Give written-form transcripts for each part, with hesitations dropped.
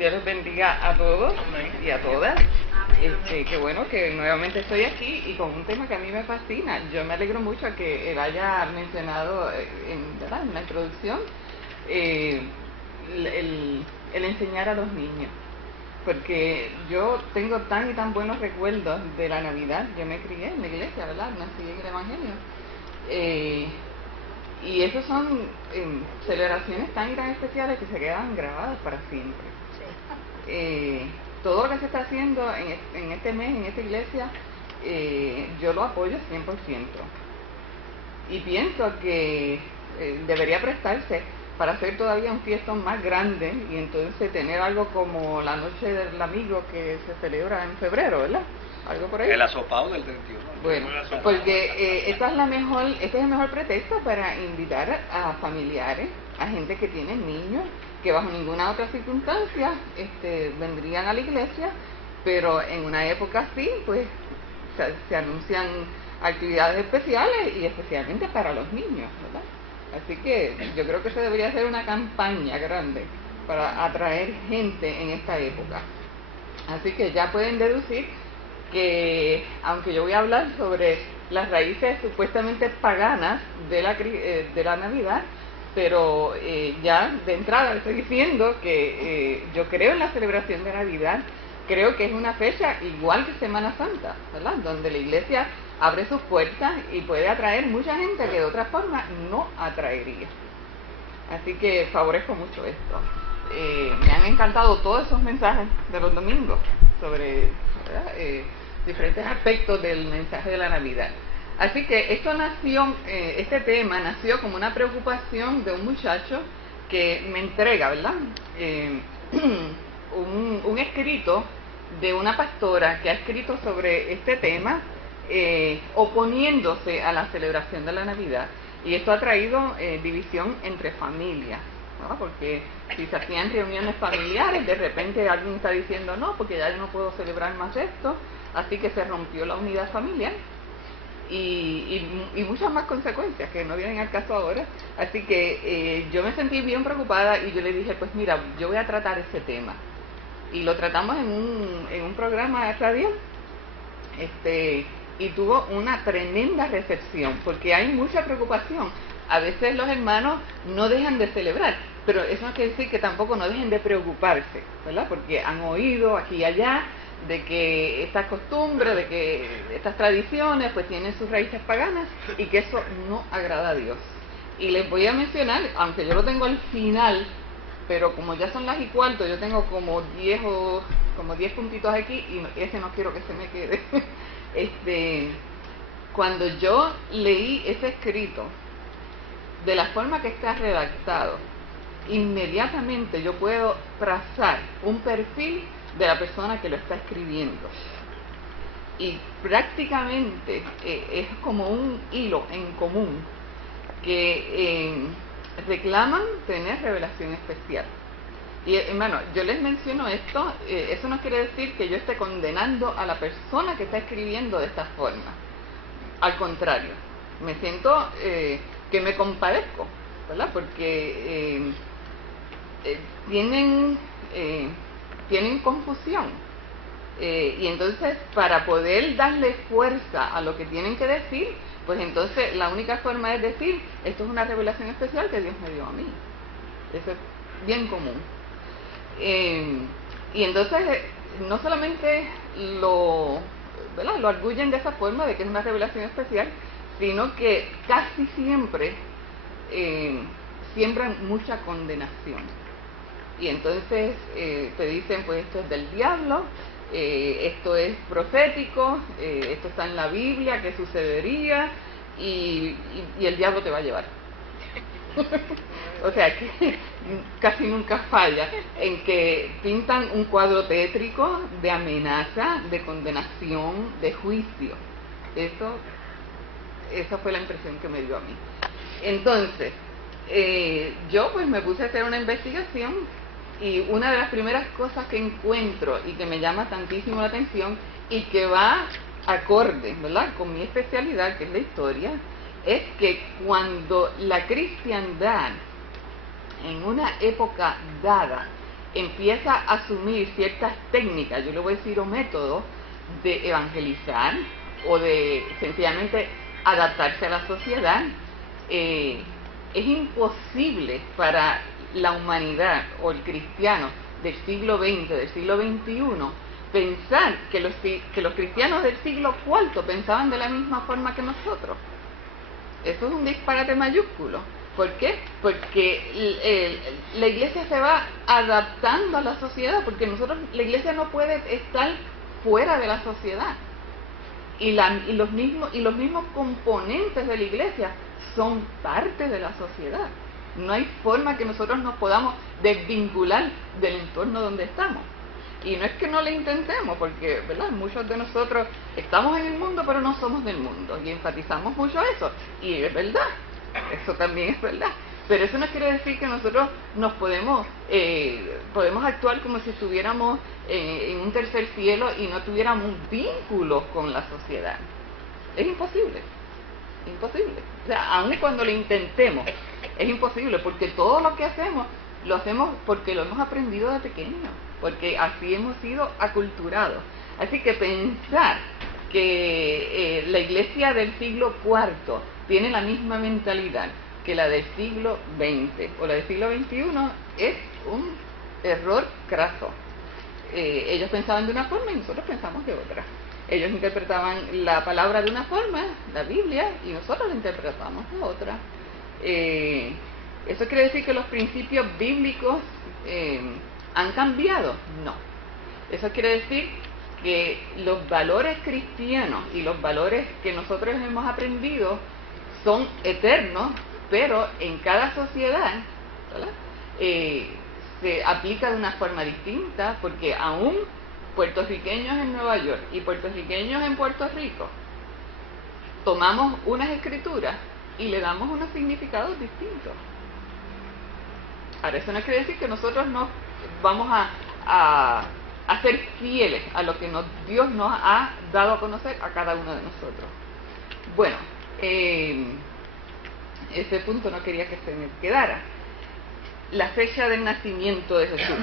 Dios los bendiga a todos y a todas. Qué bueno que nuevamente estoy aquí y con un tema que a mí me fascina. Yo me alegro mucho que él haya mencionado en la introducción el enseñar a los niños. Porque yo tengo tan y tan buenos recuerdos de la Navidad. Yo me crié en la iglesia, ¿verdad? Nací en el Evangelio. Y esas son celebraciones tan y tan especiales que se quedan grabadas para siempre. Todo lo que se está haciendo en este mes, en esta iglesia, yo lo apoyo 100%. Y pienso que debería prestarse para hacer todavía un fiestón más grande y entonces tener algo como la Noche del Amigo que se celebra en febrero, ¿verdad? Algo por ahí. El asopado del 31. Bueno, porque este es el mejor pretexto para invitar a familiares, a gente que tiene niños, que bajo ninguna otra circunstancia vendrían a la iglesia, pero en una época así, pues se anuncian actividades especiales y especialmente para los niños, ¿verdad? Así que yo creo que se debería hacer una campaña grande para atraer gente en esta época. Así que ya pueden deducir que, aunque yo voy a hablar sobre las raíces supuestamente paganas de la Navidad, pero ya de entrada estoy diciendo que yo creo en la celebración de Navidad. Creo que es una fecha igual que Semana Santa, ¿verdad? Donde la iglesia abre sus puertas y puede atraer mucha gente que de otra forma no atraería. Así que favorezco mucho esto. Me han encantado todos esos mensajes de los domingos sobre diferentes aspectos del mensaje de la Navidad. Así que esto nació, este tema nació como una preocupación de un muchacho que me entrega, ¿verdad? Un escrito de una pastora que ha escrito sobre este tema, oponiéndose a la celebración de la Navidad. Y esto ha traído división entre familias, ¿no? Porque si se hacían reuniones familiares, de repente alguien está diciendo no, porque ya yo no puedo celebrar más esto, así que se rompió la unidad familiar. Y muchas más consecuencias que no vienen al caso ahora. Así que yo me sentí bien preocupada y yo le dije, pues mira, yo voy a tratar ese tema. Y lo tratamos en un programa radial y tuvo una tremenda recepción, porque hay mucha preocupación. A veces los hermanos no dejan de celebrar, pero eso no quiere decir que tampoco no dejen de preocuparse, ¿verdad? Porque han oído aquí y allá de que estas costumbres, de que estas tradiciones pues tienen sus raíces paganas y que eso no agrada a Dios. Y les voy a mencionar, aunque yo lo tengo al final, pero como ya son las 1:15, yo tengo como 10 puntitos aquí y ese no quiero que se me quede. Cuando yo leí ese escrito, de la forma que está redactado, inmediatamente yo puedo trazar un perfil de la persona que lo está escribiendo. Y prácticamente es como un hilo en común que reclaman tener revelación especial. Y hermano, yo les menciono esto, eso no quiere decir que yo esté condenando a la persona que está escribiendo de esta forma. Al contrario, me siento que me compadezco, ¿verdad? Porque tienen confusión. Y entonces, para poder darle fuerza a lo que tienen que decir, pues entonces la única forma es decir, esto es una revelación especial que Dios me dio a mí. Eso es bien común. Y entonces, no solamente lo arguyen de esa forma, de que es una revelación especial, sino que casi siempre siembran mucha condenación. Y entonces te dicen, pues esto es del diablo, esto es profético, esto está en la Biblia, que sucedería, y el diablo te va a llevar. O sea que casi nunca falla en que pintan un cuadro tétrico de amenaza, de condenación, de juicio. Esa fue la impresión que me dio a mí. Entonces, yo pues me puse a hacer una investigación y una de las primeras cosas que encuentro y que me llama tantísimo la atención y que va acorde, ¿verdad?, con mi especialidad, que es la historia, es que cuando la cristiandad en una época dada empieza a asumir ciertas técnicas, yo le voy a decir, o métodos de evangelizar o de sencillamente adaptarse a la sociedad, es imposible para la humanidad o el cristiano del siglo XX, del siglo XXI, pensar que los cristianos del siglo IV pensaban de la misma forma que nosotros. Eso es un disparate mayúsculo. ¿Por qué? Porque la iglesia se va adaptando a la sociedad, porque la iglesia no puede estar fuera de la sociedad. Y los mismos componentes de la iglesia son parte de la sociedad. No hay forma que nosotros nos podamos desvincular del entorno donde estamos. Y no es que no lo intentemos, porque, ¿verdad?, muchos de nosotros estamos en el mundo, pero no somos del mundo, y enfatizamos mucho eso, y es verdad, eso también es verdad, pero eso no quiere decir que nosotros nos podemos actuar como si estuviéramos en un tercer cielo y no tuviéramos vínculos con la sociedad. Es imposible. O sea, aun cuando lo intentemos, es imposible, porque todo lo que hacemos, lo hacemos porque lo hemos aprendido de pequeño, porque así hemos sido aculturados. Así que pensar que la iglesia del siglo IV tiene la misma mentalidad que la del siglo XX o la del siglo XXI es un error craso. Ellos pensaban de una forma y nosotros pensamos de otra. Ellos interpretaban la palabra de una forma, la Biblia, y nosotros la interpretamos de otra. ¿Eso quiere decir que los principios bíblicos han cambiado? No. Eso quiere decir que los valores cristianos y los valores que nosotros hemos aprendido son eternos, pero en cada sociedad, ¿verdad?, se aplica de una forma distinta, porque aún puertorriqueños en Nueva York y puertorriqueños en Puerto Rico tomamos unas escrituras y le damos unos significados distintos. Ahora, eso no quiere decir que nosotros no vamos a ser fieles a lo que Dios nos ha dado a conocer a cada uno de nosotros. Bueno, ese punto no quería que se me quedara. La fecha del nacimiento de Jesús,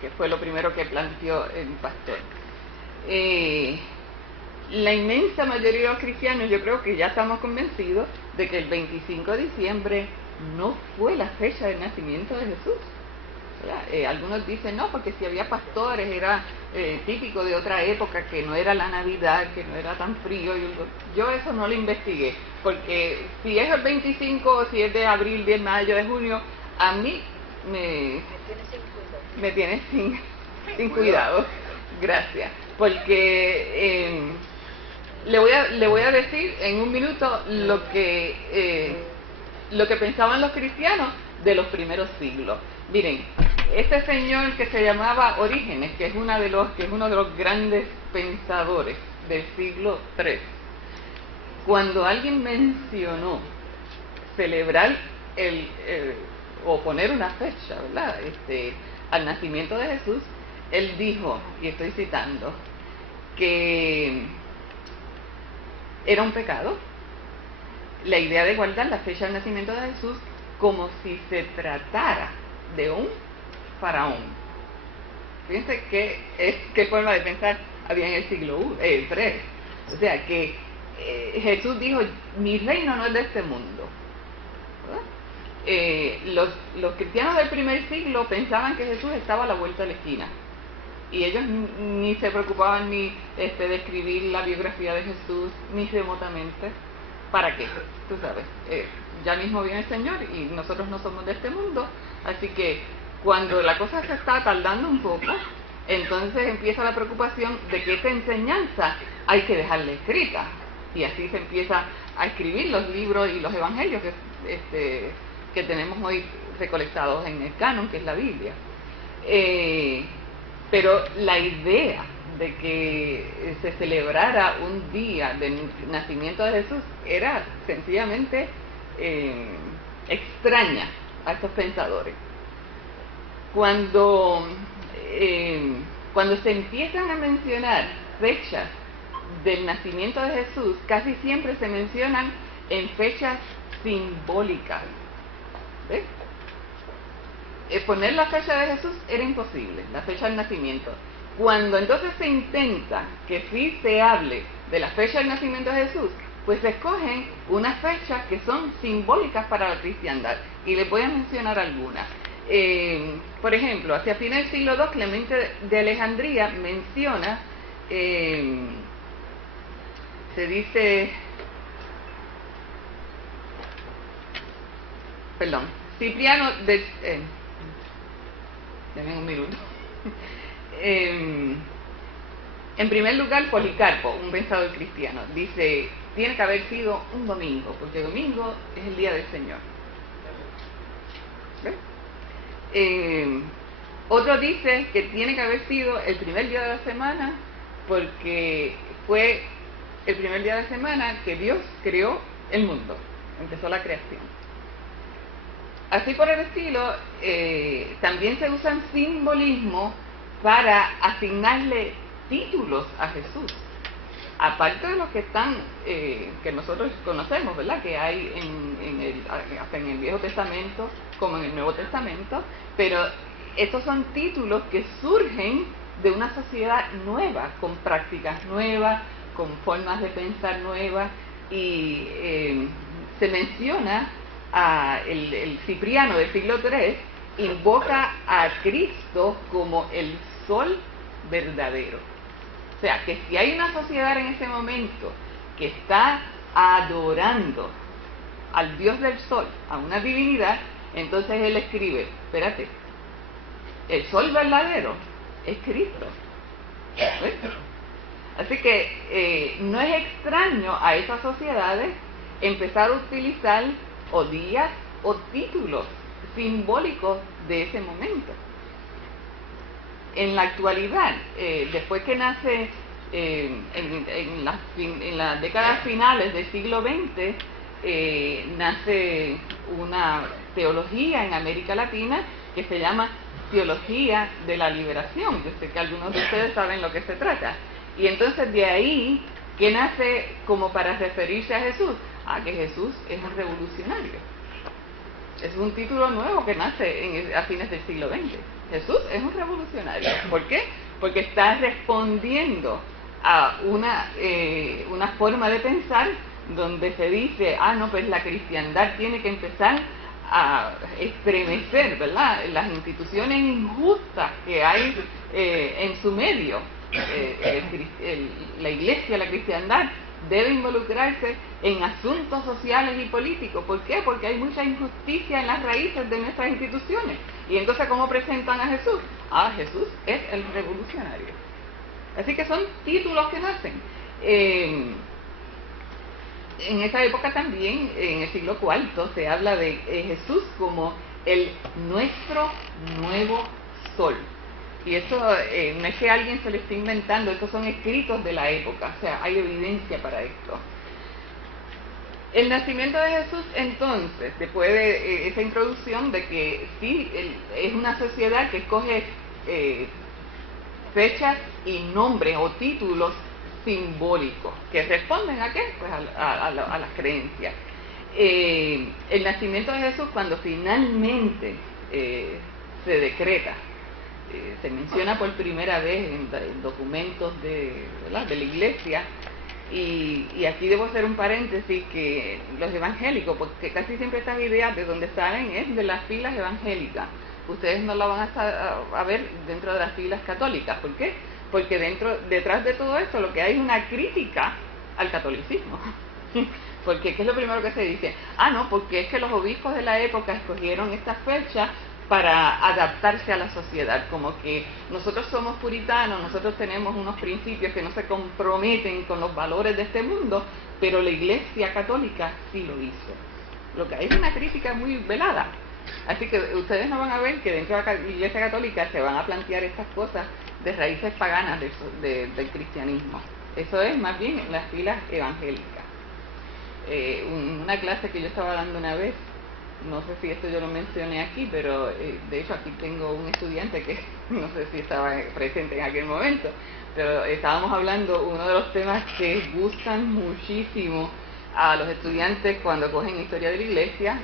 que fue lo primero que planteó el pastor. La inmensa mayoría de los cristianos, yo creo que ya estamos convencidos de que el 25 de diciembre no fue la fecha del nacimiento de Jesús. Algunos dicen no, porque si había pastores era típico de otra época, que no era la Navidad, que no era tan frío. Yo eso no lo investigué, porque si es el 25 o si es de abril, de mayo, de junio, a mí me tiene sin cuidado. Gracias, porque le voy a decir en un minuto lo que pensaban los cristianos de los primeros siglos. Miren, este señor que se llamaba Orígenes, que es uno de los grandes pensadores del siglo III, cuando alguien mencionó celebrar o poner una fecha, ¿verdad?, al nacimiento de Jesús, él dijo, y estoy citando, que era un pecado la idea de guardar la fecha del nacimiento de Jesús como si se tratara de un faraón. Fíjense qué forma de pensar había en el siglo III. O sea que Jesús dijo, mi reino no es de este mundo. Los cristianos del primer siglo pensaban que Jesús estaba a la vuelta de la esquina, y ellos ni se preocupaban ni de escribir la biografía de Jesús, ni remotamente. ¿Para qué? Tú sabes, ya mismo viene el Señor y nosotros no somos de este mundo, así que cuando la cosa se está tardando un poco, entonces empieza la preocupación de que esta enseñanza hay que dejarla escrita, y así se empieza a escribir los libros y los evangelios que tenemos hoy recolectados en el canon, que es la Biblia. Pero la idea de que se celebrara un día del nacimiento de Jesús era sencillamente extraña a estos pensadores. Cuando se empiezan a mencionar fechas del nacimiento de Jesús, casi siempre se mencionan en fechas simbólicas. ¿Ves? poner la fecha de Jesús era imposible, la fecha del nacimiento. Cuando entonces se intenta que sí se hable de la fecha del nacimiento de Jesús, pues se escogen unas fechas que son simbólicas para la cristiandad. Y les voy a mencionar algunas. Por ejemplo, hacia fines del siglo II, Clemente de Alejandría menciona, se dice, perdón, Cipriano de... denme un minuto. En primer lugar, Policarpo, un pensador cristiano, dice, tiene que haber sido un domingo, porque domingo es el día del Señor. Otro dice que tiene que haber sido el primer día de la semana, porque fue el primer día de la semana que Dios creó el mundo, empezó la creación. Así por el estilo, también se usan simbolismos para asignarle títulos a Jesús, aparte de los que están, que nosotros conocemos, ¿verdad? Que hay hasta en el Viejo Testamento como en el Nuevo Testamento, pero estos son títulos que surgen de una sociedad nueva, con prácticas nuevas, con formas de pensar nuevas, y se menciona el Cipriano del siglo III invoca a Cristo como el sol verdadero. O sea, que si hay una sociedad en ese momento que está adorando al Dios del sol, a una divinidad, entonces él escribe, espérate, el sol verdadero es Cristo. ¿Ves? Así que no es extraño a esas sociedades empezar a utilizar o días o títulos simbólicos de ese momento. En la actualidad, después que nace en las décadas finales del siglo XX, nace una teología en América Latina que se llama Teología de la Liberación. Yo sé que algunos de ustedes saben lo que se trata. Y entonces de ahí, ¿qué nace como para referirse a Jesús? Que Jesús es un revolucionario. Es un título nuevo que nace a fines del siglo XX. Jesús es un revolucionario. ¿Por qué? Porque está respondiendo a una forma de pensar donde se dice, no, pues la cristiandad tiene que empezar a estremecer, ¿verdad?, las instituciones injustas que hay en su medio. La iglesia, la cristiandad, debe involucrarse en asuntos sociales y políticos. ¿Por qué? Porque hay mucha injusticia en las raíces de nuestras instituciones. Y entonces, ¿cómo presentan a Jesús? Jesús es el revolucionario. Así que son títulos que nacen. En esa época también, en el siglo IV, se habla de Jesús como el nuestro nuevo sol. Y eso no es que alguien se lo esté inventando, estos son escritos de la época, o sea, hay evidencia para esto. El nacimiento de Jesús, entonces, después de esa introducción de que sí, es una sociedad que escoge fechas y nombres o títulos simbólicos, que responden ¿a qué? Pues a las creencias. El nacimiento de Jesús, cuando finalmente se decreta, se menciona por primera vez en documentos de la iglesia, y aquí debo hacer un paréntesis, que los evangélicos, porque casi siempre estas ideas de donde salen es de las filas evangélicas, ustedes no la van a ver dentro de las filas católicas. ¿Por qué? Porque detrás de todo esto lo que hay es una crítica al catolicismo. Porque ¿qué es lo primero que se dice? No, porque es que los obispos de la época escogieron esta fecha para adaptarse a la sociedad, como que nosotros somos puritanos, nosotros tenemos unos principios que no se comprometen con los valores de este mundo, pero la Iglesia Católica sí lo hizo. Lo que hay es una crítica muy velada. Así que ustedes no van a ver que dentro de la Iglesia Católica se van a plantear estas cosas de raíces paganas del cristianismo. Eso es más bien en las filas evangélicas. Una clase que yo estaba dando una vez, no sé si esto yo lo mencioné aquí, pero de hecho aquí tengo un estudiante que no sé si estaba presente en aquel momento, pero estábamos hablando, uno de los temas que gustan muchísimo a los estudiantes cuando cogen historia de la iglesia